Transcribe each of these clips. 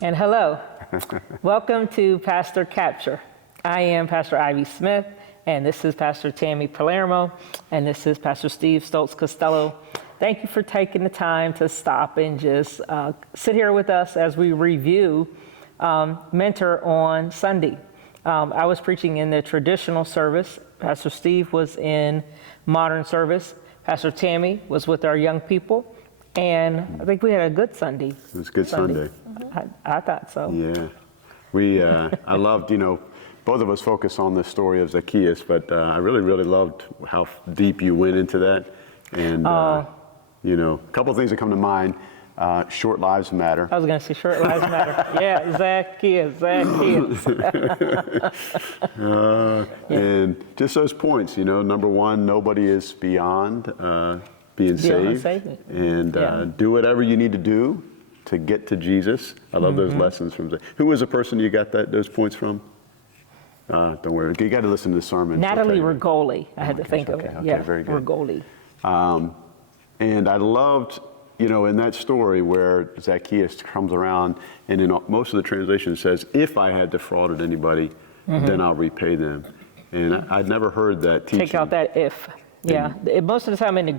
And hello. Welcome to Pastor Capture. I am Pastor Ivy Smith, and this is Pastor Tammy Palermo, and this is Pastor Steve Stoltz Costello. Thank you for taking the time to stop and just sit here with us as we review Mentor on Sunday. I was preaching in the traditional service. Pastor Steve was in modern service. Pastor Tammy was with our young people. And I think we had a good Sunday. It was a good Sunday. I thought so. Yeah. I loved, both of us focused on the story of Zacchaeus, but I really, really loved how deep you went into that. And, a couple of things that come to mind. Short lives matter. I was going to say short lives matter. Yeah, Zacchaeus. And just those points, number one, nobody is beyond being saved. And do whatever you need to do to get to Jesus. I love those lessons from Zacchaeus. Who was the person you got those points from? Don't worry, you got to listen to the sermon. Natalie Rigoli. I had to think of it. Okay, very good. Rigoli. And I loved, in that story where Zacchaeus comes around, and in most of the translations says, if I had defrauded anybody, then I'll repay them. And I'd never heard that teaching. Take out that if. Yeah. Most of the time in the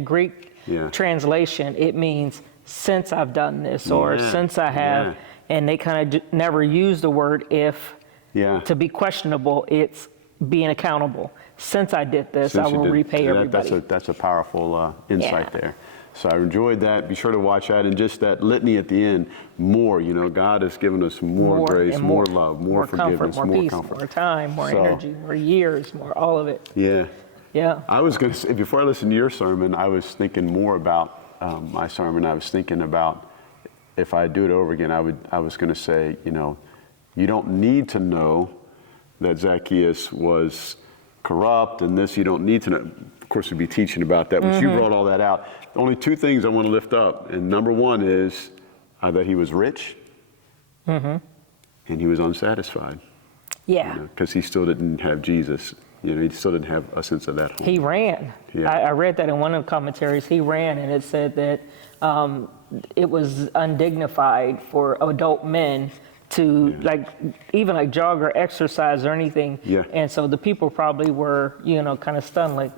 Greek translation, it means since I've done this or since I have. And they kind of never use the word if to be questionable. It's being accountable. Since I did this, I will repay everybody. That's a powerful insight there. So I enjoyed that. Be sure to watch that. And just that litany at the end, more, God has given us more grace, more love, more forgiveness, more peace, comfort. More time, more energy, more years, more all of it. Yeah. I was going to say, before I listened to your sermon, I was thinking more about my sermon. I was thinking about if I do it over again, I was going to say, you don't need to know that Zacchaeus was corrupt and this, you don't need to know. Of course, we'd be teaching about that, but you brought all that out. Only two things I want to lift up. And number one is that he was rich and he was unsatisfied. Yeah. Because he still didn't have Jesus. He still didn't have a sense of that home. He ran. Yeah. I read that in one of the commentaries. He ran, and it said that it was undignified for adult men to even jog or exercise or anything. Yeah. And so the people probably were, kind of stunned,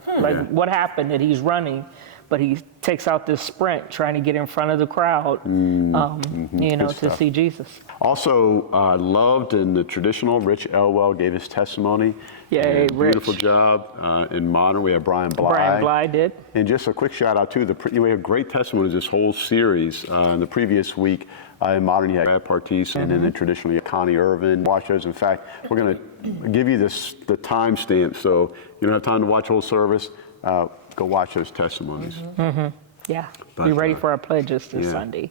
what happened that he's running? But he takes out this sprint trying to get in front of the crowd, to see Jesus. Also, loved in the traditional, Rich Elwell gave his testimony. Yay, Rich. Beautiful job. In modern, we have Brian Bly. Brian Bly did. And just a quick shout out too, we have great testimonies this whole series. In the previous week, in modern, you had Brad Partise, and then traditionally, you had Connie Irvin. Watch those. In fact, we're going to give you the timestamp, so you don't have time to watch the whole service. Go watch those testimonies. Yeah, be ready for our pledges this Sunday.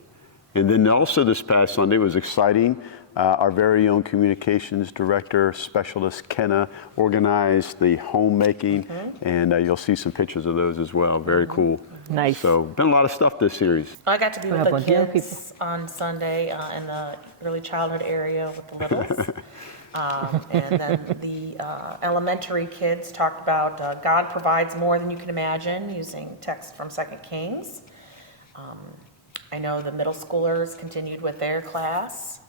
And then also this past Sunday was exciting. Our very own communications director, specialist Kenna, organized the homemaking, and you'll see some pictures of those as well. Very cool. Nice. So, been a lot of stuff this series. I got to be with the kids on Sunday in the early childhood area with the littles. And then the elementary kids talked about God provides more than you can imagine, using text from 2 Kings. I know the middle schoolers continued with their class.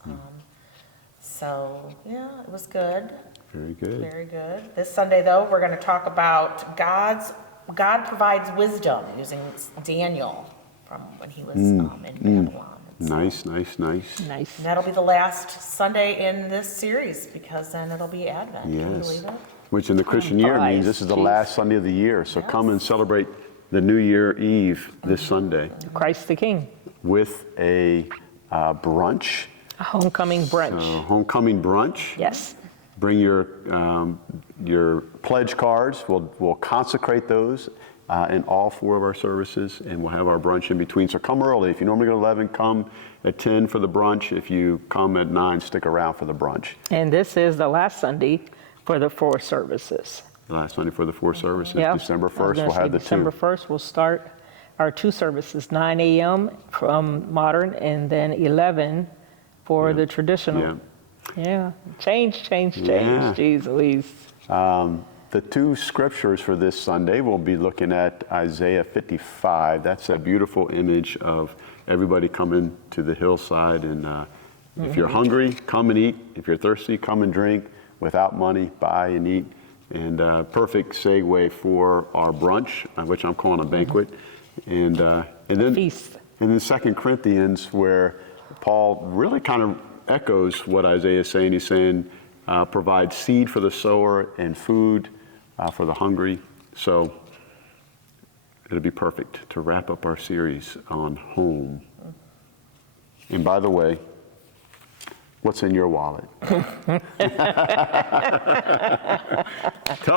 So, it was good. Very good. Very good. This Sunday, though, we're going to talk about God provides wisdom, using Daniel from when he was in Babylon. Nice. And that'll be the last Sunday in this series, because then it'll be Advent. Can you believe it? Which in the Christian year means this is the last Sunday of the year. So come and celebrate the New Year Eve this Sunday. Christ the King. With a brunch. A homecoming brunch. Homecoming brunch. Yes. Bring your pledge cards. We'll consecrate those in all 4 of our services, and we'll have our brunch in between. So come early. If you normally go at 11, come at 10 for the brunch. If you come at 9, stick around for the brunch. And this is the last Sunday for the 4 services. The last Sunday for the 4 services. Yeah. December 1st, we'll have the 2. December 1st, we'll start our 2 services, 9 a.m. from modern, and then 11 for the traditional. Yeah. Change. Jeez Louise. The 2 scriptures for this Sunday, we'll be looking at Isaiah 55. That's a beautiful image of everybody coming to the hillside and If you're hungry, come and eat. If you're thirsty, come and drink. Without money, buy and eat. And perfect segue for our brunch, which I'm calling a banquet. And then Feast. And then 2 Corinthians, where Paul really kind of echoes what Isaiah is saying. He's saying, provide seed for the sower and food for the hungry. So it'll be perfect to wrap up our series on home. And by the way, what's in your wallet? Tell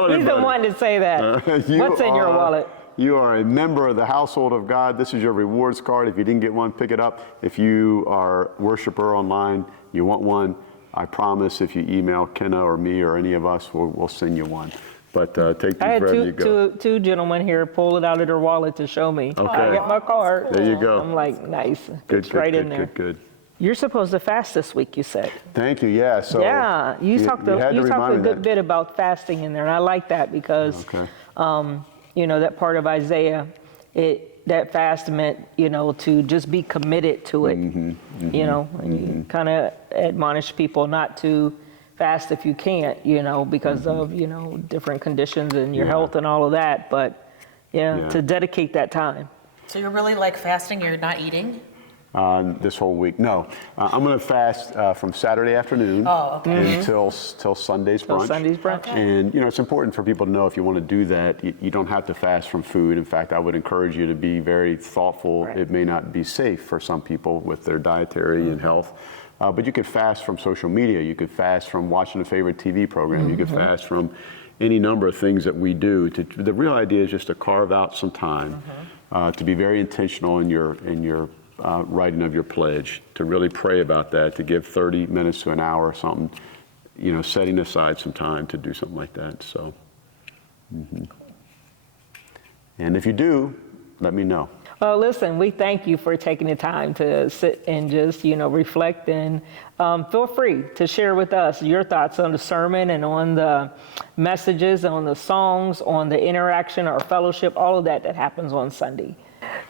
everybody. He's the one to say that. What's in your wallet? You are a member of the household of God. This is your rewards card. If you didn't get one, pick it up. If you are a worshiper online, you want one, I promise if you email Kenna or me or any of us, we'll send you one. But take these I had wherever you go. two gentlemen here pull it out of their wallet to show me. Okay. I get my card. There you go. I'm like, nice. Good, It's right good, in there. good. You're supposed to fast this week, you said. Thank you. Yeah. So Yeah, you talked had to a remind me good that. bit about fasting in there, and I like that because, Okay. you know, that part of Isaiah, that fast meant, you know, to just be committed to it, you know, and you kind of admonish people not to fast if you can't, you know, because of, you know, different conditions in your health and all of that, but Yeah. to dedicate that time. So you're really like fasting, you're not eating? This whole week. No, I'm going to fast from Saturday afternoon until Sunday's brunch. Sunday's brunch. Okay. And, you know, it's important for people to know if you want to do that, you don't have to fast from food. In fact, I would encourage you to be very thoughtful. Right. It may not be safe for some people with their dietary and health, but you could fast from social media. You could fast from watching a favorite TV program. You could fast from any number of things that we do. The real idea is just to carve out some time to be very intentional in your writing of your pledge, to really pray about that, to give 30 minutes to an hour or something, you know, setting aside some time to do something like that. So, and if you do, let me know. Well, listen, we thank you for taking the time to sit and just, you know, reflect, and feel free to share with us your thoughts on the sermon and on the messages, on the songs, on the interaction or fellowship, all of that happens on Sunday.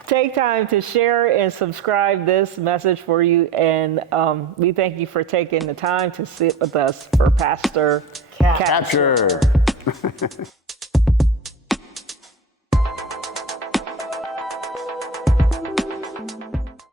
Take time to share and subscribe this message for you, and we thank you for taking the time to sit with us for Pastor Capture.